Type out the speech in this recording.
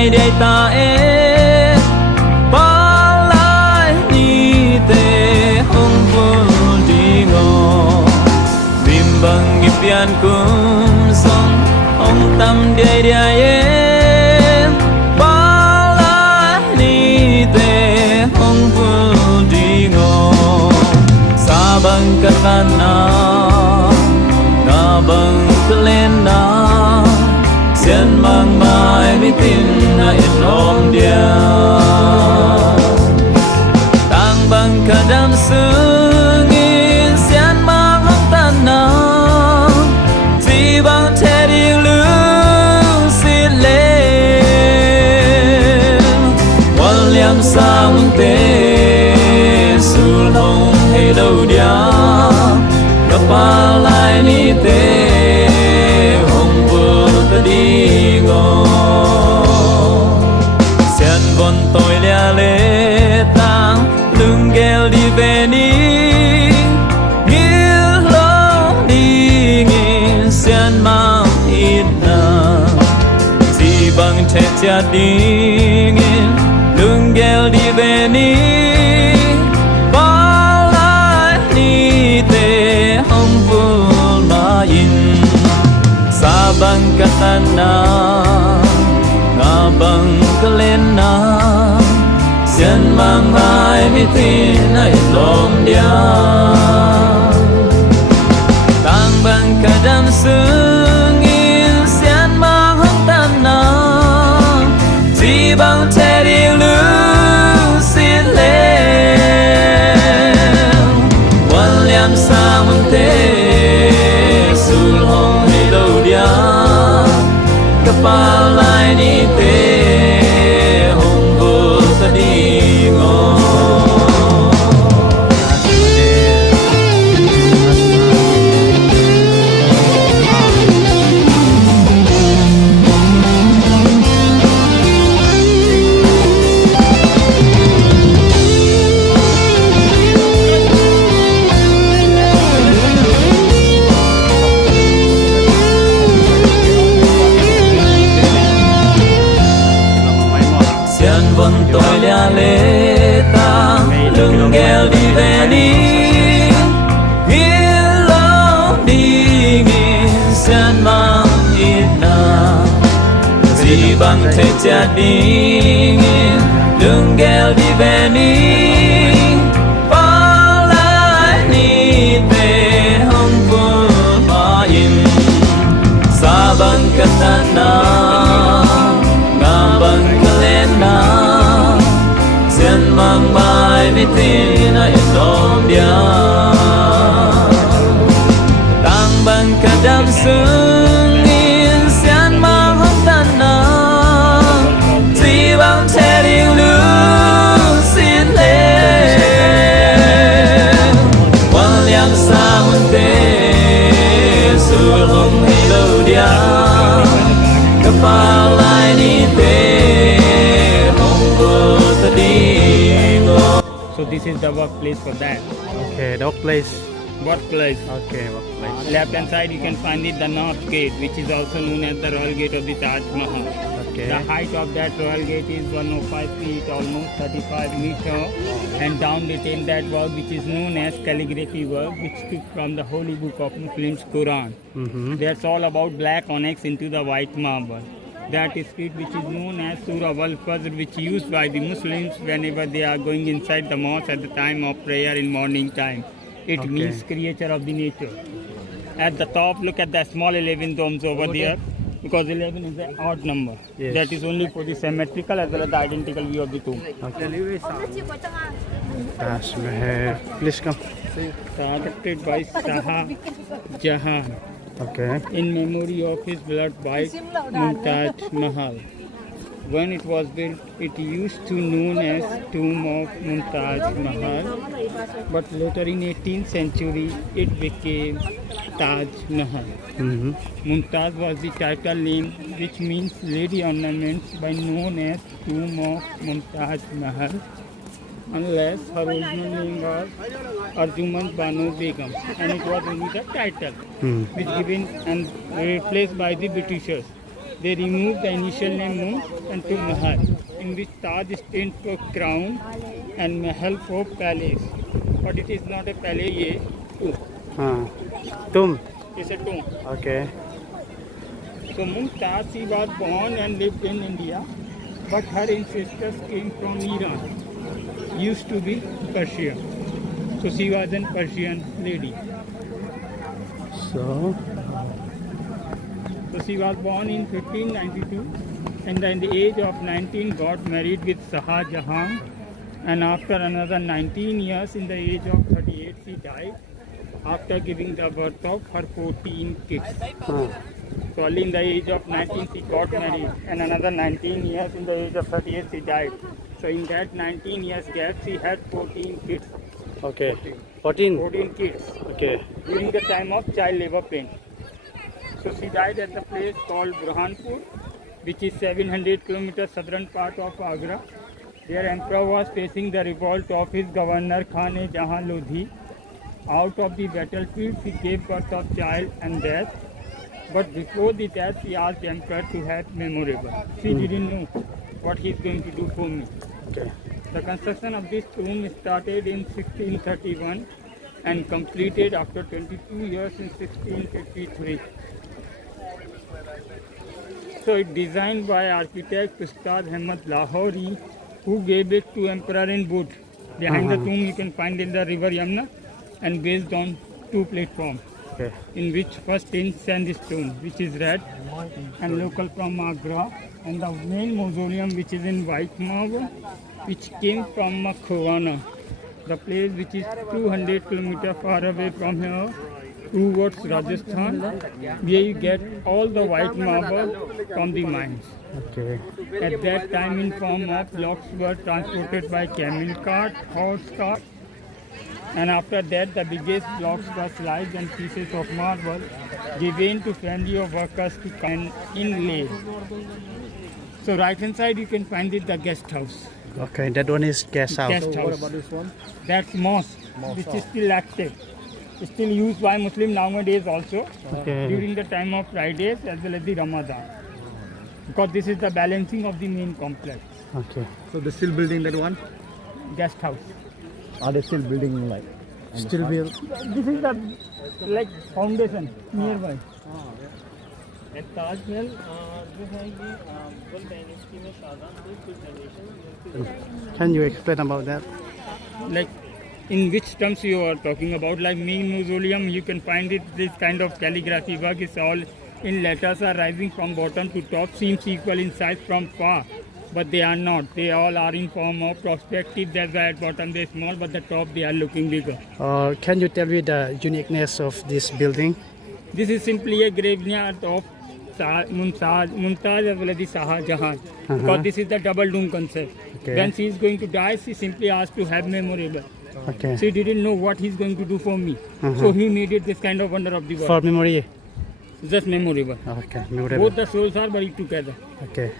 ngày đây ta e ba lại ni te hong vô đi ngô bim bang nghiệp bian kum song ông tâm đây đây e ba lại ni te hong vô đi ngô sa bang katana na bang kelena sen mang mai mi tin na it om dia tang bang kadam sungin sen mang hong tan na si bang the đi lu si le wal yam sa mung te sul hong he đâu dia kapal lai ni te đi ngô sen von tôi lea lê tang lưng gheo đi về ni nghiêng lo đi nghiêng sen mang ít na chỉ bằng thế cha đi nghiêng lưng gheo đi về ni ba lại ni te hong vul ma in sabang katana ngabang kalena sian mang mai mi tin ai lom dia tang bang kadam sungin sian mang hong tana si bang the đi lu xin lên quan liam sa mong te sul hong đi đâu dia kapal lai ni te hong vô ta đi ngô von tôi lea lê ta lưng gheo đi về ni nghiêng lo đi nghiêng sen mang ít na chỉ bằng thế cha đi nghiêng lưng gheo đi về ni ba lại ni te hong vô ma in sa bằng katana nga bằng kalena sen mang mai mi tin ai lom dia tang bang kadam sungin sen mang hong tan na si bang the đi lu xin le quan liang sa mun te sul hong hi đâu dia kapal lai ni te so this is the workplace for that. Okay, the workplace. Workplace. Okay, workplace. Left hand side you can find it the North Gate, which is also known as the Royal Gate of the Taj Mahal. Okay. The height of that Royal Gate is 105 feet, almost 35 meters, and down within that work which is known as calligraphy work, which took from the holy book of Muslims, Quran. That's all about black onyx into the white marble. That script which is known as Surah Al-Fajr, which is used by the Muslims whenever they are going inside the mosque at the time of prayer in morning time. It means creature of the nature. At the top, look at the small 11 domes over there, because 11 is an odd number. Yes. That is only for the symmetrical as well as the identical view of the tomb. Taj Mahal. Please come. Constructed by Shah Jahan. Okay. In memory of his beloved wife Mumtaz Mahal. When it was built, it used to known as Tomb of Mumtaz Mahal, but later in 18th century it became Taj Mahal. Mumtaz was the title name, which means lady ornaments, by known as Tomb of Mumtaz Mahal, unless her original name was Arjuman Banu Begum, and it was only the title, which given and replaced by the Britishers. they removed the initial name Mum and took Mahal, in which Taj stands for crown and Mahal for palace. But it is not a palace, ye tomb. Tum. It's a tomb. Okay. So Mumtaz, she was born and lived in India, but her ancestors came from Iran. Used to be Persia. So she was a Persian lady. So, So she was born in 1592 and at the age of 19 got married with Shah Jahan, and after another 19 years in the age of 38 she died after giving the birth of her 14 kids. So only in the age of 19 she got married and another 19 years in the age of 38 she died. So in that 19 years gap she had 14 kids. okay. 14. 14 kids Okay. during the time of child labor pain. So she died at the place called Burhanpur, which is 700 kilometers southern part of Agra. Their emperor was facing the revolt of his governor Khan-e-Jahan Lodhi. Out of the battlefield she gave birth of child and death. But before the death she asked the emperor to have memorable. She didn't know what he is going to do for me. Okay. The construction of this tomb started in 1631 and completed after 22 years in 1653. So it's designed by architect Ustad Ahmad Lahori, who gave it to emperor in wood. Behind the tomb you can find in the river Yamuna, and based on 2 platforms, Okay. in which first in sandstone, which is red and local from Agra, and the main mausoleum which is in white marble, which came from Makhwana, the place which is 200 kilometers far away from here towards Rajasthan, where you get all the white marble from the mines. Okay. At that time in form of blocks were transported by camel cart, horse cart, and after that the biggest blocks were sliced and pieces of marble given to family of workers to come inlay. So right hand side you can find it the guest house. Okay. That one is guest house. Guest house. That's mosque, which is still active. It's still used by Muslim nowadays also Okay. during the time of Fridays as well as the Ramadan. Because this is the balancing of the main complex. Okay. So they're still building that one? Guest house. Are they still building like? Still build. This is the like foundation nearby. Taj Mahal जो है ये Mughal dynasty में शाहजहां के generation Can you explain about that? like in which terms you are talking about, like main mausoleum you can find it this kind of calligraphy work is all in letters are rising from bottom to top, seems equal in size from far, but they are not. They all are in form of perspective. That's why at bottom they are small, but the top they are looking bigger. Can you tell me the uniqueness of this building? This is simply a graveyard of Mumtaz as well as the Shah Jahan, because this is the double dome concept. Okay. When she is going to die, she simply asked to have memorable. Okay. She didn't know what he's going to do for me, so he made it this kind of wonder of the world. For memory. Just memorable. Okay. Memorable. Both the souls are buried together. Okay.